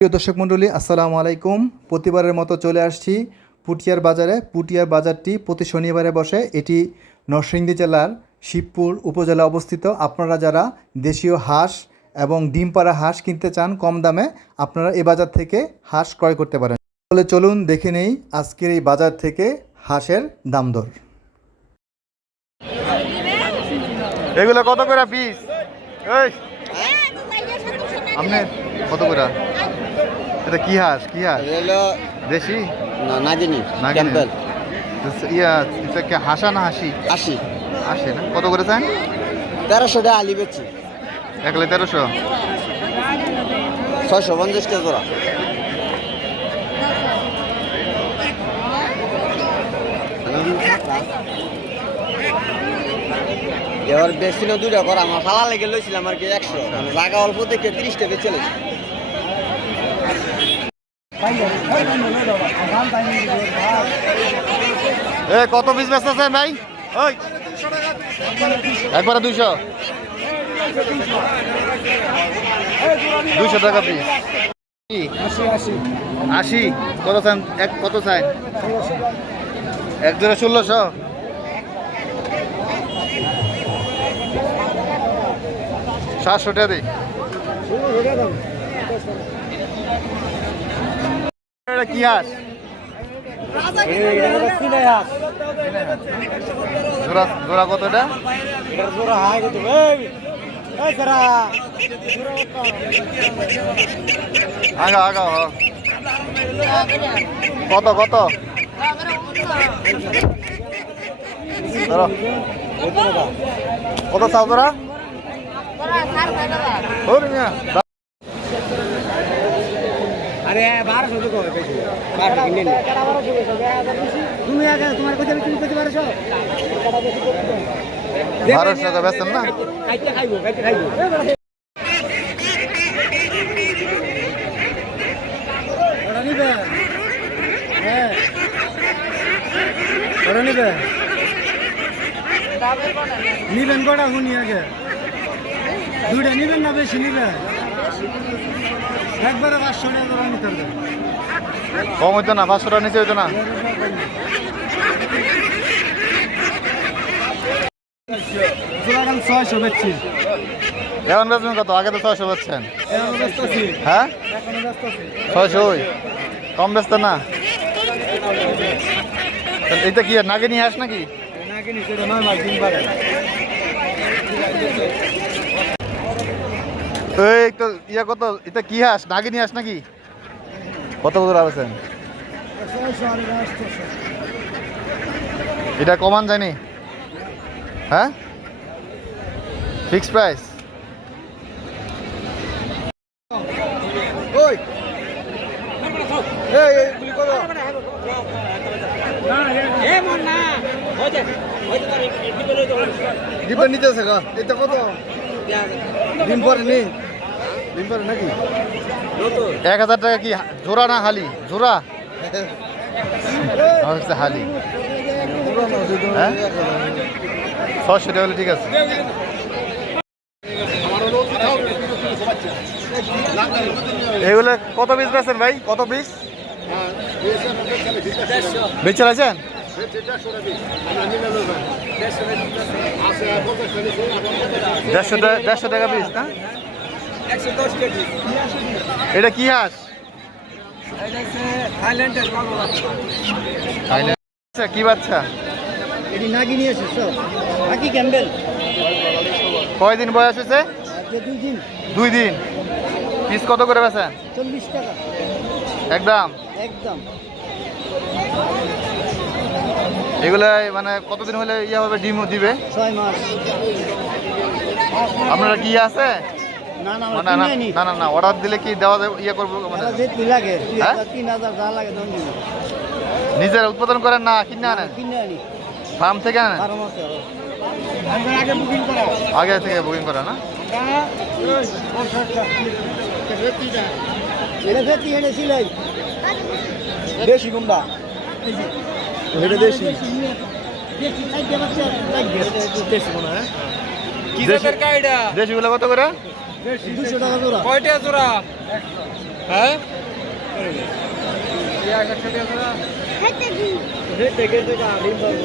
প্রিয় দর্শক মণ্ডলী আসসালামু আলাইকুম। প্রতিবারের মতো চলে আসছি পুটিয়ার বাজারে। পুটিয়ার বাজারটি প্রতি শনিবারে বসে। এটি নরসিংদী জেলার শিবপুর উপজেলা অবস্থিত। আপনারা যারা দেশীয় হাঁস এবং ডিম পাড়া হাঁস কিনতে চান কম দামে আপনারা এ বাজার থেকে হাঁস ক্রয় করতে পারেন। তাহলে চলুন দেখে নেই আজকের এই বাজার থেকে হাঁসের দাম দর। এগুলো কত করে পিস এই। আপনি কত করে? এটা কি হাঁস? কি হাঁস? হলো দেশি? না নাগিনি। ক্যাম্পেল ইয়া এটা কি হাসা না হাসি? আশি আসে না? কত করে চান? তেরোশো টাকা আলি বেচছি একলে তেরোশো? ছয়শো পঞ্চাশ টাকা জোড়া। এবার বেশি না দুইটা করা। আমার ফালা লেগে লইছিলাম আর কি একশো। জায়গা অল্প থেকে ত্রিশটা বেচে লইছি। এ, কত পিস আছেন ভাই? ওই। একবারে দুইশো। দুইশো টাকা পিস আশি। কত চান? এক, কত চাই? এক জোড়া ষোলোশো। সাতশো টাকা দিই। এটা কি হাঁস? জোড়া জোড়া কত এটা? আগা আগা। কত কত। কত চাও তোরা? আরে বারোশো তো কবে বারোশো কিনে নি। তুমি আগে তোমার কথা তুমি পারছ বারোশো টাকা বেচছেন না খাইতে খাইবো খাইতে খাইবো হ্যাঁ। নিবে। নিবেন কটা শুনি আগে। দুইটা নিবেন না বেশি নিবে একবারে পাঁচশো টাকা নিতে কম হইতো না পাঁচশো টাকা নিচে হইতো না? ছয়শো বেচছি। এখন বেচবেন কত? আগে তো ছয়শো বেচছেন। ব্যস্ত হ্যাঁ? ব্যস্ত ছয়শো ওই? কম বেচতেন না? এটা কি নাগে নিয়ে আস নাকি নয় এই তো ইয়া কত? এটা কি হাস? নাগে নিয়ে নাকি? কত কত আছেন? এটা কমান যায়নি হ্যাঁ? Fix price. ডিপেন্ড নিতে আছে গা। এটা কত? ডিম পরে নি ডিম পরে নাকি? এক হাজার টাকা কি জোড়া না হালি? জোড়া? হচ্ছে হালি। হ্যাঁ? ছশো টাকা। ঠিক আছে। এগুলো কত পিস বেছেন ভাই? কত পিস বেচে আছেন দেড়শো টাকা দেড়শো টাকা পিস না? এটা কি হাঁস? আচ্ছা, কি বাচ্চা? এটি নাকি নিয়ে এসে সব নাকি ক্যাম্বেল? কয়দিন বয়স হয়েছে? দুই দিন। দুই দিন। পিস কত করে বেছেন চল্লিশ টাকা। একদম? একদম। এগুলো মানে কতদিন হলে ইয়ে হবে ডিম দিবে? ছয় মাস। আপনারা কি আছে? না না মানে না না অর্ডার দিলে কি দেওয়া ইয়ে করব? মানে লাগে হ্যাঁ? তিন হাজার যা লাগে নিজের উৎপাদন করেন না কিনে আনেন? ফার্ম থেকে আনেন? আগে বুকিং করা আগে থেকে বুকিং করা না? দেশি গুন্ডা। এটা দেশি। কত করে? দুশো টাকা জোড়া। কয়টা জোড়া? হ্যাঁ? তো ডিম পাবো